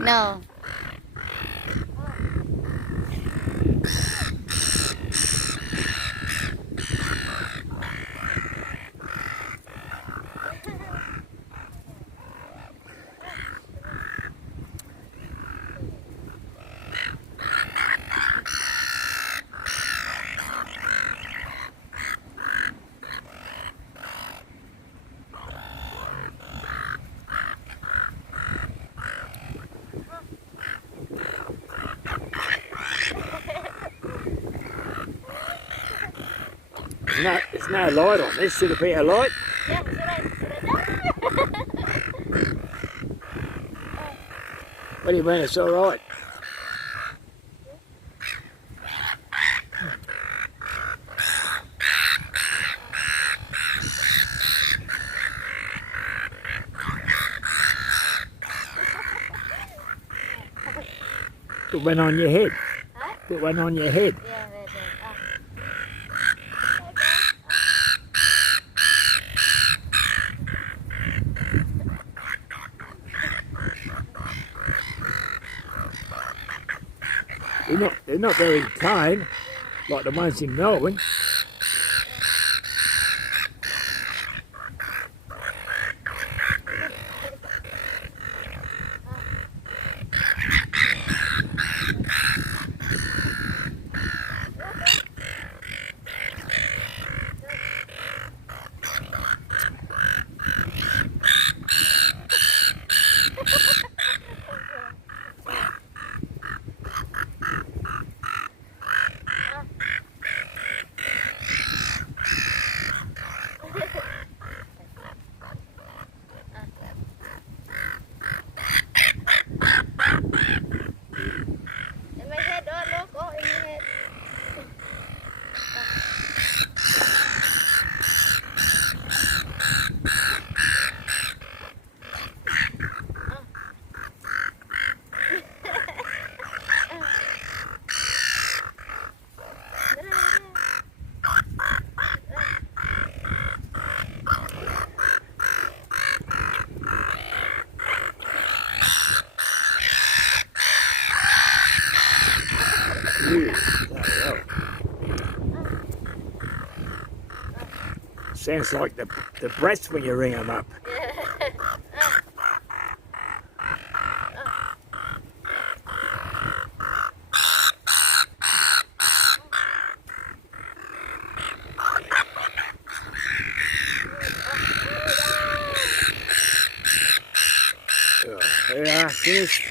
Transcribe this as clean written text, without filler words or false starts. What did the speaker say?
No. There's no light on this. Should it be a light? Yeah, What do you mean it's all right? Put one on your head. Huh? Put one on your head. Yeah, there. They're not very tame, like the ones in Melbourne. In my head, oh look, oh in my head. Sounds like the breath when you ring them up. There you are, finished.